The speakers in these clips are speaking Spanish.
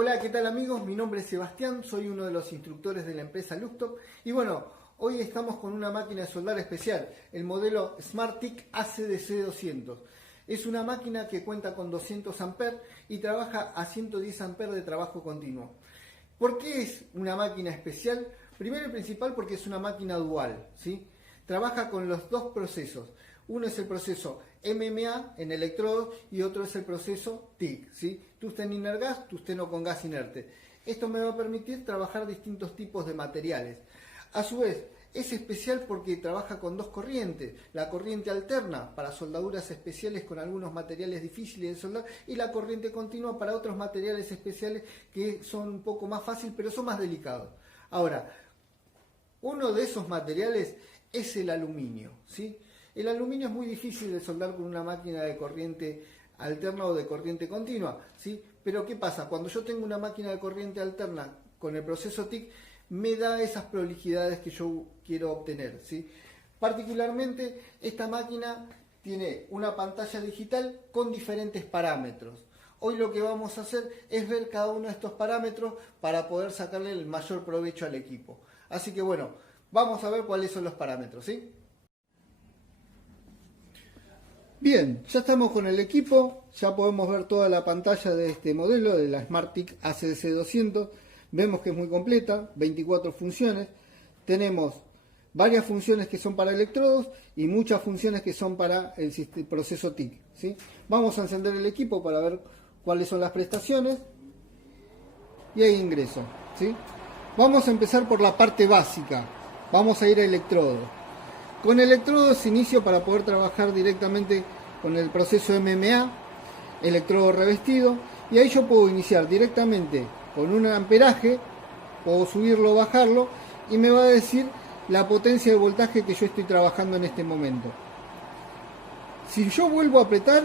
Hola, ¿qué tal amigos? Mi nombre es Sebastián, soy uno de los instructores de la empresa Luxtop y bueno, hoy estamos con una máquina de soldar especial, el modelo SmartTIC ACDC200. Es una máquina que cuenta con 200 amperes y trabaja a 110 amperes de trabajo continuo. ¿Por qué es una máquina especial? Primero y principal porque es una máquina dual, ¿sí? Trabaja con los dos procesos. Uno es el proceso MMA en electrodos y otro es el proceso TIC, ¿sí? Tungsteno inert gas, tungsteno con gas inerte. Esto me va a permitir trabajar distintos tipos de materiales. A su vez, es especial porque trabaja con dos corrientes. La corriente alterna para soldaduras especiales con algunos materiales difíciles de soldar y la corriente continua para otros materiales especiales que son un poco más fáciles pero son más delicados. Ahora, uno de esos materiales es el aluminio, ¿sí? El aluminio es muy difícil de soldar con una máquina de corriente alterna o de corriente continua, ¿sí? Pero ¿qué pasa? Cuando yo tengo una máquina de corriente alterna con el proceso TIC, me da esas prolijidades que yo quiero obtener, ¿sí? Particularmente, esta máquina tiene una pantalla digital con diferentes parámetros. Hoy lo que vamos a hacer es ver cada uno de estos parámetros para poder sacarle el mayor provecho al equipo. Así que bueno, vamos a ver cuáles son los parámetros, ¿sí? Bien, ya estamos con el equipo, ya podemos ver toda la pantalla de este modelo, de la SmartTIC ACDC200. Vemos que es muy completa, 24 funciones. Tenemos varias funciones que son para electrodos y muchas funciones que son para el proceso TIC, ¿sí? Vamos a encender el equipo para ver cuáles son las prestaciones y ahí ingreso, ¿sí? Vamos a empezar por la parte básica, vamos a ir a electrodo. Con electrodos inicio para poder trabajar directamente con el proceso MMA, electrodo revestido, y ahí yo puedo iniciar directamente con un amperaje, puedo subirlo o bajarlo, y me va a decir la potencia de voltaje que yo estoy trabajando en este momento. Si yo vuelvo a apretar,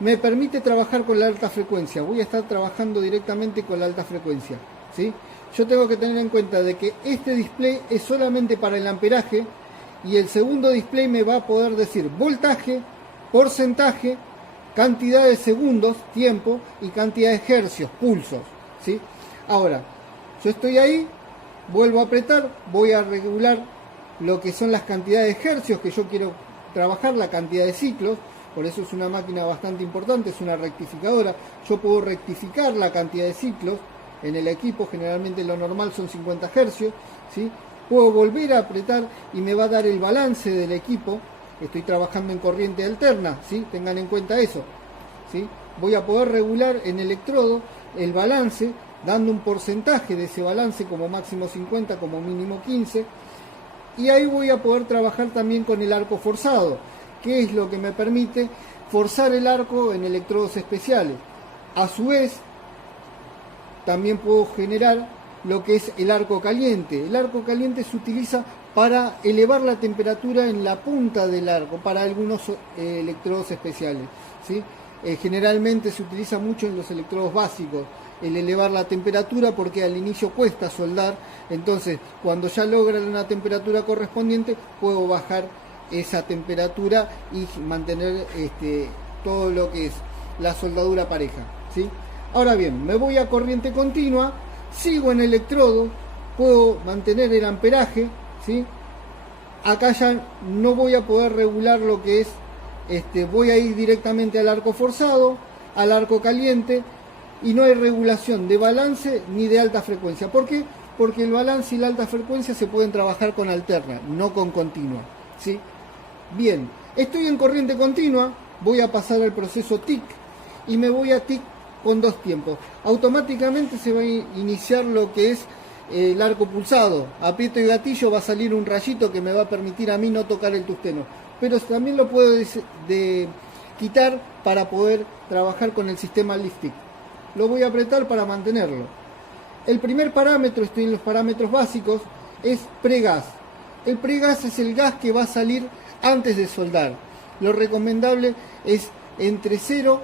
me permite trabajar con la alta frecuencia, voy a estar trabajando directamente con la alta frecuencia, ¿sí? Yo tengo que tener en cuenta de que este display es solamente para el amperaje, y el segundo display me va a poder decir voltaje, porcentaje, cantidad de segundos, tiempo, y cantidad de hercios, pulsos, ¿sí? Ahora, yo estoy ahí, vuelvo a apretar, voy a regular lo que son las cantidades de hercios que yo quiero trabajar, la cantidad de ciclos, por eso es una máquina bastante importante, es una rectificadora. Yo puedo rectificar la cantidad de ciclos en el equipo, generalmente lo normal son 50 hercios, ¿sí? Puedo volver a apretar y me va a dar el balance del equipo. Estoy trabajando en corriente alterna, ¿sí? Tengan en cuenta eso, ¿sí? Voy a poder regular en electrodo el balance, dando un porcentaje de ese balance, como máximo 50, como mínimo 15. Y ahí voy a poder trabajar también con el arco forzado, que es lo que me permite forzar el arco en electrodos especiales. A su vez, también puedo generar lo que es el arco caliente. El arco caliente se utiliza para elevar la temperatura en la punta del arco para algunos electrodos especiales, ¿sí? Generalmente se utiliza mucho en los electrodos básicos el elevar la temperatura porque al inicio cuesta soldar, entonces cuando ya logran una temperatura correspondiente puedo bajar esa temperatura y mantener todo lo que es la soldadura pareja, ¿sí? Ahora bien, me voy a corriente continua, sigo en electrodo, puedo mantener el amperaje, ¿sí? Acá ya no voy a poder regular lo que es, voy a ir directamente al arco forzado, al arco caliente, y no hay regulación de balance ni de alta frecuencia. ¿Por qué? Porque el balance y la alta frecuencia se pueden trabajar con alterna, no con continua, ¿sí? Bien, estoy en corriente continua, voy a pasar al proceso TIC y me voy a TIC con dos tiempos. Automáticamente se va a iniciar lo que es el arco pulsado. Aprieto el gatillo, va a salir un rayito que me va a permitir a mí no tocar el tungsteno. Pero también lo puedo quitar para poder trabajar con el sistema lift TIC. Lo voy a apretar para mantenerlo. El primer parámetro, estoy en los parámetros básicos, es pregas. El pregas es el gas que va a salir antes de soldar. Lo recomendable es entre 0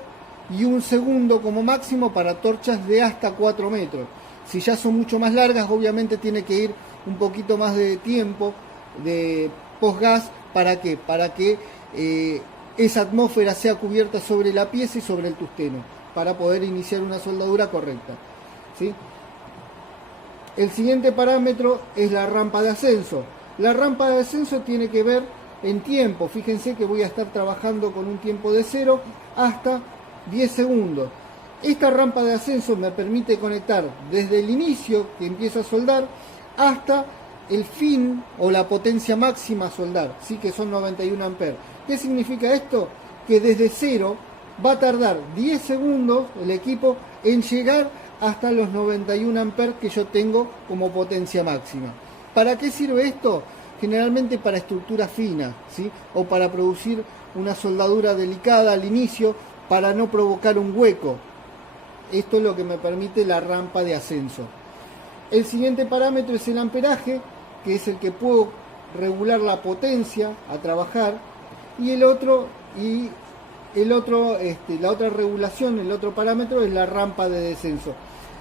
y 1 segundo como máximo para torchas de hasta 4 metros. Si ya son mucho más largas, obviamente tiene que ir un poquito más de tiempo de posgas. ¿Para qué? Para que esa atmósfera sea cubierta sobre la pieza y sobre el tungsteno, para poder iniciar una soldadura correcta. ¿sí? El siguiente parámetro es la rampa de ascenso. La rampa de ascenso tiene que ver en tiempo. Fíjense que voy a estar trabajando con un tiempo de 0 hasta 10 segundos. Esta rampa de ascenso me permite conectar desde el inicio que empiezo a soldar hasta el fin o la potencia máxima a soldar, ¿sí? Que son 91 amperes. ¿Qué significa esto? Que desde 0 va a tardar 10 segundos el equipo en llegar hasta los 91 amperes que yo tengo como potencia máxima. ¿Para qué sirve esto? Generalmente para estructuras finas, ¿sí? O para producir una soldadura delicada al inicio para no provocar un hueco. Esto es lo que me permite la rampa de ascenso. El siguiente parámetro es el amperaje, que es el que puedo regular la potencia a trabajar, y la otra regulación, el otro parámetro es la rampa de descenso.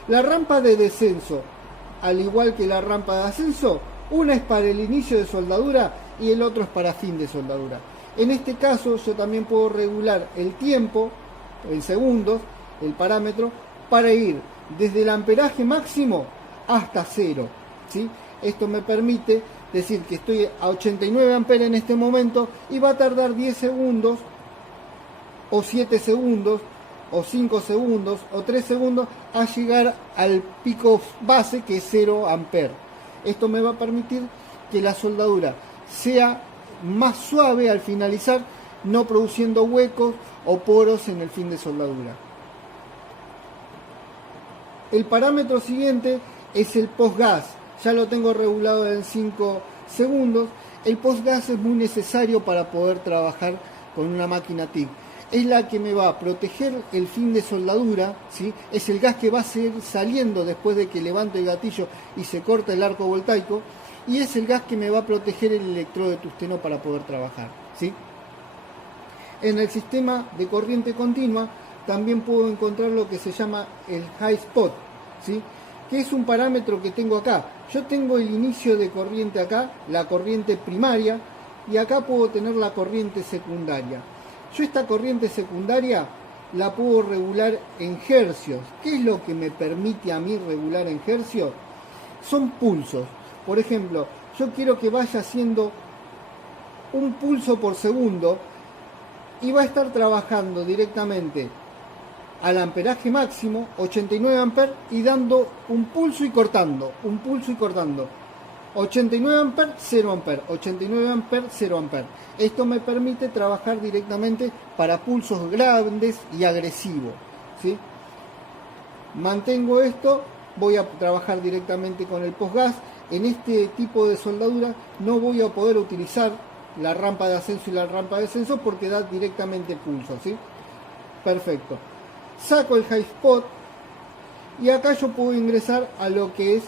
La rampa de descenso, al igual que la rampa de ascenso, una es para el inicio de soldadura y el otro es para fin de soldadura. En este caso yo también puedo regular el tiempo en segundos, el parámetro, para ir desde el amperaje máximo hasta 0, ¿sí? Esto me permite decir que estoy a 89 amperes en este momento y va a tardar 10 segundos o 7 segundos o 5 segundos o 3 segundos a llegar al pico base, que es 0 amperes. Esto me va a permitir que la soldadura sea más suave al finalizar, no produciendo huecos o poros en el fin de soldadura. El parámetro siguiente es el postgas. Ya lo tengo regulado en 5 segundos. El postgas es muy necesario para poder trabajar con una máquina TIG. Es la que me va a proteger el fin de soldadura, ¿sí? Es el gas que va a seguir saliendo después de que levante el gatillo y se corta el arco voltaico, y es el gas que me va a proteger el electrodo de tungsteno para poder trabajar, ¿sí? En el sistema de corriente continua también puedo encontrar lo que se llama el high spot, ¿sí? Que es un parámetro que tengo acá. Yo tengo el inicio de corriente acá, la corriente primaria, y acá puedo tener la corriente secundaria. Yo esta corriente secundaria la puedo regular en hercios. ¿Qué es lo que me permite a mí regular en hercios? Son pulsos. Por ejemplo, yo quiero que vaya haciendo un pulso por segundo y va a estar trabajando directamente al amperaje máximo, 89 amperes, y dando un pulso y cortando, 89 amperes, 0 amperes, 89 amperes, 0 amperes. Esto me permite trabajar directamente para pulsos grandes y agresivos, ¿sí? Mantengo esto, voy a trabajar directamente con el postgas. En este tipo de soldadura no voy a poder utilizar la rampa de ascenso y la rampa de descenso porque da directamente pulso, ¿sí? Perfecto. Saco el high spot y acá yo puedo ingresar a lo que es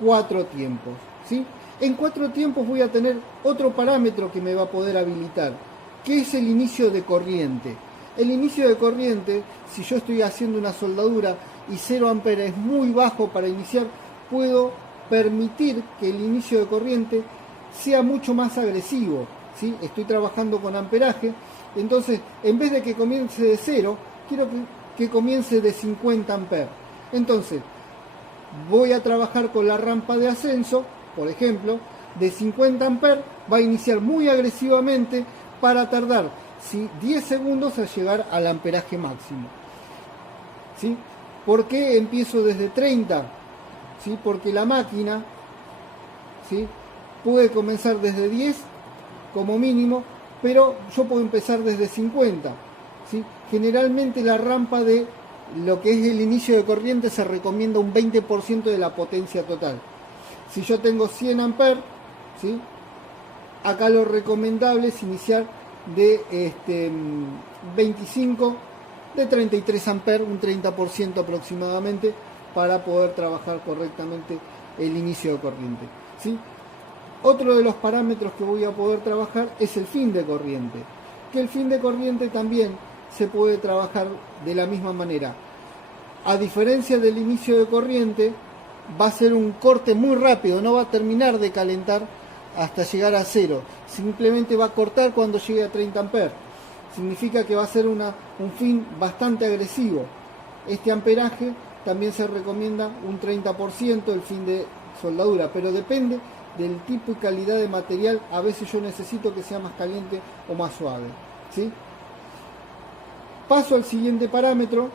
4 tiempos, ¿sí? En 4 tiempos voy a tener otro parámetro que me va a poder habilitar, que es el inicio de corriente. El inicio de corriente, si yo estoy haciendo una soldadura y 0 amperes es muy bajo para iniciar, puedo permitir que el inicio de corriente sea mucho más agresivo, ¿sí? Estoy trabajando con amperaje, entonces en vez de que comience de 0, quiero que comience de 50 amperes. Entonces voy a trabajar con la rampa de ascenso, por ejemplo, de 50 amperes, va a iniciar muy agresivamente para tardar 10 segundos a llegar al amperaje máximo, ¿sí? ¿Por qué empiezo desde 30? ¿Sí? Porque la máquina, ¿sí?, puede comenzar desde 10 como mínimo, pero yo puedo empezar desde 50, ¿sí? Generalmente la rampa de lo que es el inicio de corriente se recomienda un 20% de la potencia total. Si yo tengo 100 amperes, ¿sí?, acá lo recomendable es iniciar de 25, de 33 amperes, un 30% aproximadamente, para poder trabajar correctamente el inicio de corriente, ¿sí? Otro de los parámetros que voy a poder trabajar es el fin de corriente, que el fin de corriente también se puede trabajar de la misma manera. A diferencia del inicio de corriente, va a ser un corte muy rápido, no va a terminar de calentar hasta llegar a 0, simplemente va a cortar cuando llegue a 30 amperes. Significa que va a ser un fin bastante agresivo. Este amperaje también se recomienda un 30% el fin de soldadura, pero depende del tipo y calidad de material. A veces yo necesito que sea más caliente o más suave, ¿sí? Paso al siguiente parámetro,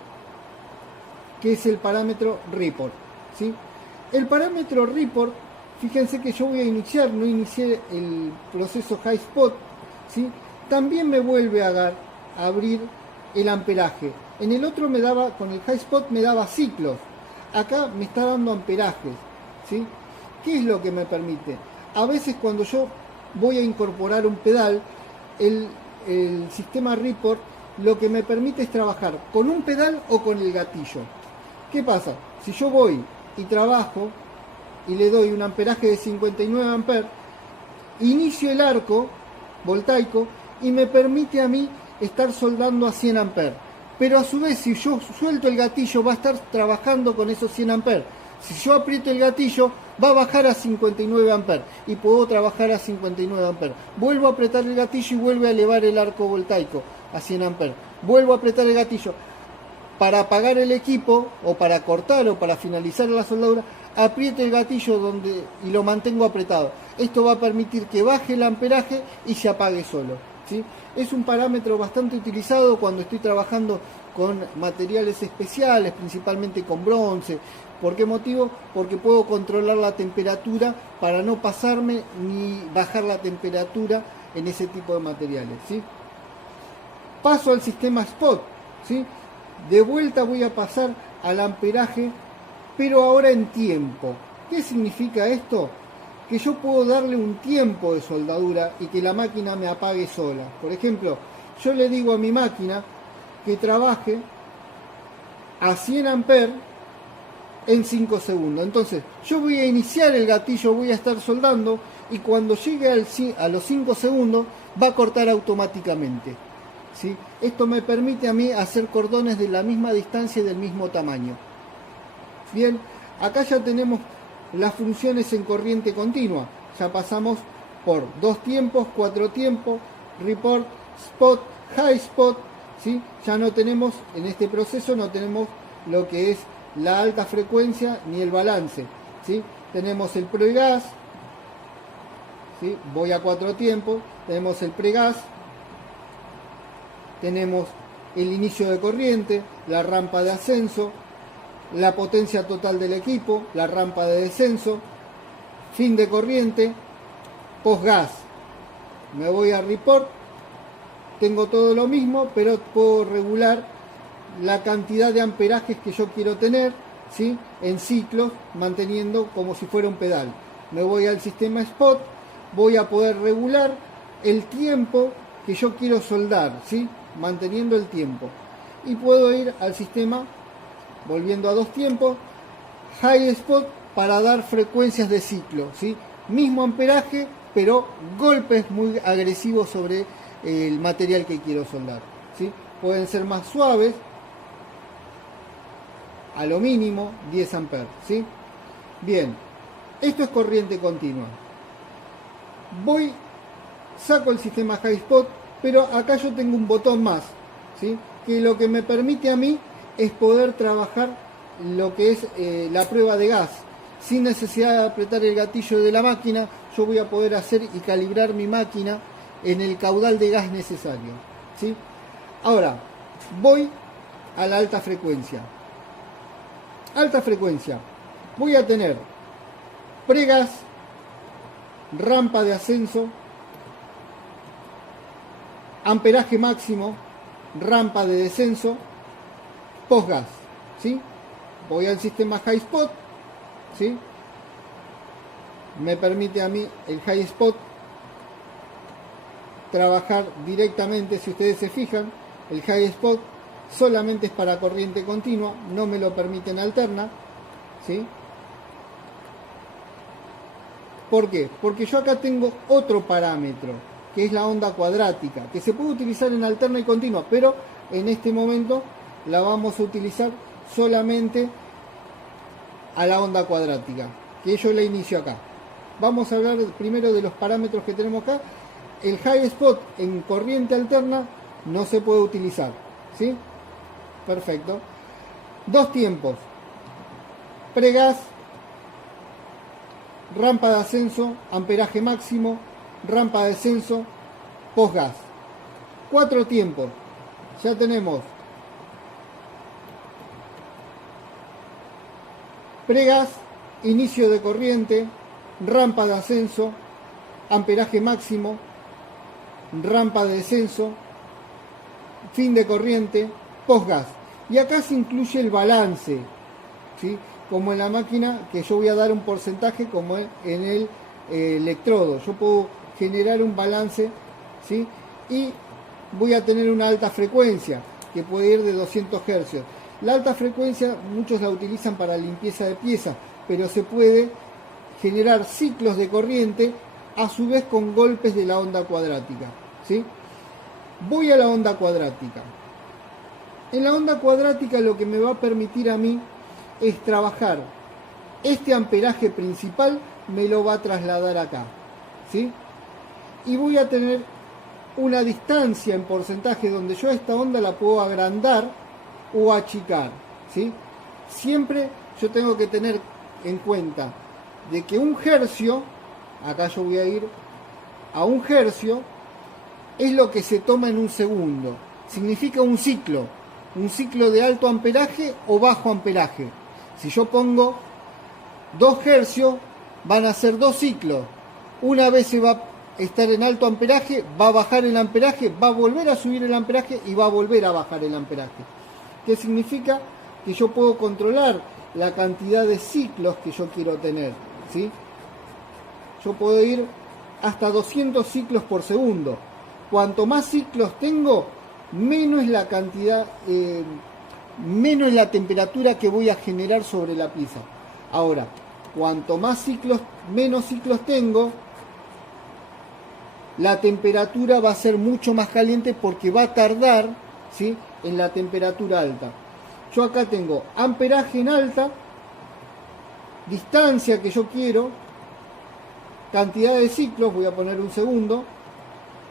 que es el parámetro report, ¿sí? El parámetro report, fíjense que yo voy a iniciar, no inicié el proceso high spot, ¿sí? También me vuelve a abrir el amperaje. En el otro me daba, con el high spot me daba ciclos, acá me está dando amperajes, ¿sí? ¿Qué es lo que me permite? A veces cuando yo voy a incorporar un pedal, el sistema report lo que me permite es trabajar con un pedal o con el gatillo. ¿Qué pasa? Si yo voy y trabajo y le doy un amperaje de 59 amperes, inicio el arco voltaico y me permite a mí estar soldando a 100 amperes. Pero a su vez, si yo suelto el gatillo, va a estar trabajando con esos 100 amperes. Si yo aprieto el gatillo, va a bajar a 59 amperes y puedo trabajar a 59 amperes. Vuelvo a apretar el gatillo y vuelve a elevar el arco voltaico a 100 amperes. Vuelvo a apretar el gatillo. Para apagar el equipo, o para cortar, o para finalizar la soldadura, aprieto el gatillo y lo mantengo apretado. Esto va a permitir que baje el amperaje y se apague solo, ¿sí? Es un parámetro bastante utilizado cuando estoy trabajando con materiales especiales, principalmente con bronce. ¿Por qué motivo? Porque puedo controlar la temperatura para no pasarme ni bajar la temperatura en ese tipo de materiales, ¿sí? Paso al sistema spot, ¿sí? De vuelta voy a pasar al amperaje, pero ahora en tiempo. ¿Qué significa esto? Que yo puedo darle un tiempo de soldadura y que la máquina me apague sola. Por ejemplo, yo le digo a mi máquina que trabaje a 100 amperes en 5 segundos. Entonces, yo voy a iniciar el gatillo, voy a estar soldando y cuando llegue a los 5 segundos va a cortar automáticamente, ¿sí? Esto me permite a mí hacer cordones de la misma distancia y del mismo tamaño. Bien, acá ya tenemos las funciones en corriente continua. Ya pasamos por 2 tiempos, 4 tiempos, report, spot, high spot, ¿sí? Ya no tenemos, en este proceso no tenemos lo que es la alta frecuencia ni el balance, ¿sí? Tenemos el pregas, ¿sí? Voy a 4 tiempos, tenemos el pregas, tenemos el inicio de corriente, la rampa de ascenso, la potencia total del equipo, la rampa de descenso, fin de corriente, postgas. Me voy a report, tengo todo lo mismo, pero puedo regular la cantidad de amperajes que yo quiero tener, ¿sí? En ciclos, manteniendo como si fuera un pedal. Me voy al sistema spot, voy a poder regular el tiempo que yo quiero soldar, ¿sí? Manteniendo el tiempo. Y puedo ir al sistema, volviendo a 2 tiempos, high spot, para dar frecuencias de ciclo, ¿sí? Mismo amperaje, pero golpes muy agresivos sobre el material que quiero soldar, ¿sí? Pueden ser más suaves, a lo mínimo 10 amperes, ¿sí? Bien, esto es corriente continua. Saco el sistema high spot, pero acá yo tengo un botón más, ¿sí? Que lo que me permite a mí es poder trabajar lo que es la prueba de gas. Sin necesidad de apretar el gatillo de la máquina, yo voy a poder hacer y calibrar mi máquina en el caudal de gas necesario, ¿sí? Ahora, voy a la alta frecuencia. Alta frecuencia. Voy a tener pregas, rampa de ascenso, amperaje máximo, rampa de descenso, postgas, ¿sí? Voy al sistema high spot, ¿sí? Me permite a mí el high spot trabajar directamente. Si ustedes se fijan, el high spot solamente es para corriente continua, no me lo permiten alterna, ¿sí? ¿Por qué? Porque yo acá tengo otro parámetro, que es la onda cuadrática, que se puede utilizar en alterna y continua, pero en este momento la vamos a utilizar solamente a la onda cuadrática, que yo la inicio acá. Vamos a hablar primero de los parámetros que tenemos acá. El high spot en corriente alterna no se puede utilizar, ¿sí? Perfecto. 2 tiempos. pregas, rampa de ascenso, amperaje máximo, rampa de descenso, postgas. 4 tiempos. Ya tenemos pregas, inicio de corriente, rampa de ascenso, amperaje máximo, rampa de descenso, fin de corriente, postgas. Y acá se incluye el balance, ¿sí? Como en la máquina, que yo voy a dar un porcentaje como en el electrodo. Yo puedo generar un balance, ¿sí? Y voy a tener una alta frecuencia, que puede ir de 200 Hz. La alta frecuencia muchos la utilizan para limpieza de piezas, pero se puede generar ciclos de corriente a su vez con golpes de la onda cuadrática, ¿sí? Voy a la onda cuadrática. En la onda cuadrática lo que me va a permitir a mí es trabajar este amperaje principal, me lo va a trasladar acá, ¿sí? Y voy a tener una distancia en porcentaje donde yo esta onda la puedo agrandar o achicar, ¿sí? Siempre yo tengo que tener en cuenta de que 1 hercio, acá yo voy a ir a 1 hercio, es lo que se toma en 1 segundo. Significa un ciclo de alto amperaje o bajo amperaje. Si yo pongo 2 hercios, van a ser 2 ciclos. Una vez se va a estar en alto amperaje, va a bajar el amperaje, va a volver a subir el amperaje y va a volver a bajar el amperaje. ¿Qué significa? Que yo puedo controlar la cantidad de ciclos que yo quiero tener, ¿sí? Yo puedo ir hasta 200 ciclos por segundo. Cuanto más ciclos tengo, menos la cantidad, menos la temperatura que voy a generar sobre la pieza. Ahora, cuanto más ciclos, menos ciclos tengo, la temperatura va a ser mucho más caliente porque va a tardar, ¿sí?, en la temperatura alta. Yo acá tengo amperaje en alta, distancia que yo quiero, cantidad de ciclos, voy a poner 1 segundo,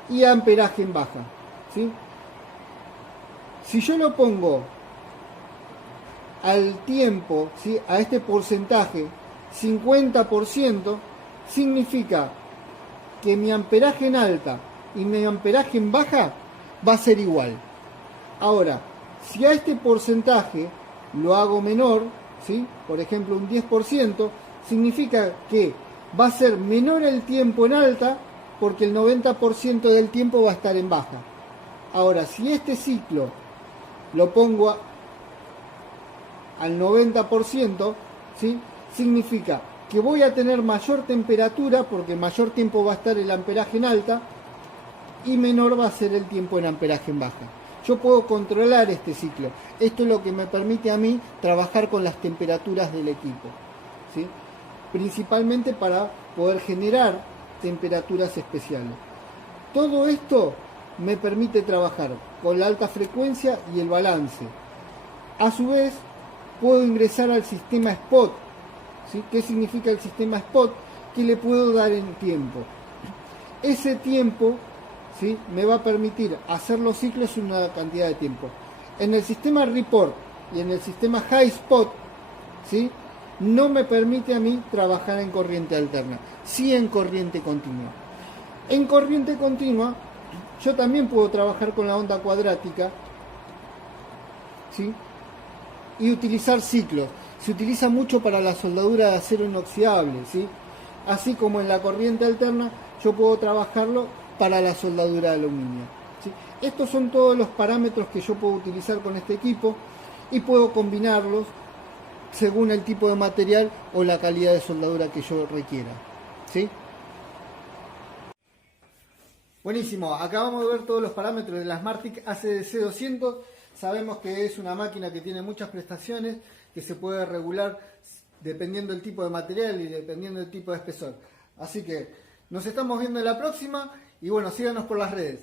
y amperaje en baja, ¿sí? Si yo lo pongo al tiempo, ¿sí?, a este porcentaje, 50%, significa que mi amperaje en alta y mi amperaje en baja va a ser igual. Ahora, si a este porcentaje lo hago menor, ¿sí?, por ejemplo un 10%, significa que va a ser menor el tiempo en alta porque el 90% del tiempo va a estar en baja. Ahora, si este ciclo lo pongo al 90%, ¿sí?, significa que voy a tener mayor temperatura porque mayor tiempo va a estar el amperaje en alta y menor va a ser el tiempo en amperaje en baja. Yo puedo controlar este ciclo. Esto es lo que me permite a mí trabajar con las temperaturas del equipo, ¿sí?, principalmente para poder generar temperaturas especiales. Todo esto me permite trabajar con la alta frecuencia y el balance. A su vez, puedo ingresar al sistema spot, ¿sí? ¿Qué significa el sistema spot? Que le puedo dar en tiempo. Ese tiempo, ¿sí?, me va a permitir hacer los ciclos en una cantidad de tiempo. En el sistema report y en el sistema high spot, ¿sí?, no me permite a mí trabajar en corriente alterna, sí en corriente continua. En corriente continua, yo también puedo trabajar con la onda cuadrática, ¿sí?, y utilizar ciclos. Se utiliza mucho para la soldadura de acero inoxidable, ¿sí?, así como en la corriente alterna, yo puedo trabajarlo para la soldadura de aluminio, ¿sí? Estos son todos los parámetros que yo puedo utilizar con este equipo y puedo combinarlos según el tipo de material o la calidad de soldadura que yo requiera, ¿sí? Buenísimo, acabamos de ver todos los parámetros de la Smarttic ACDC 200. Sabemos que es una máquina que tiene muchas prestaciones, que se puede regular dependiendo del tipo de material y dependiendo del tipo de espesor. Así que nos estamos viendo en la próxima y bueno, síganos por las redes.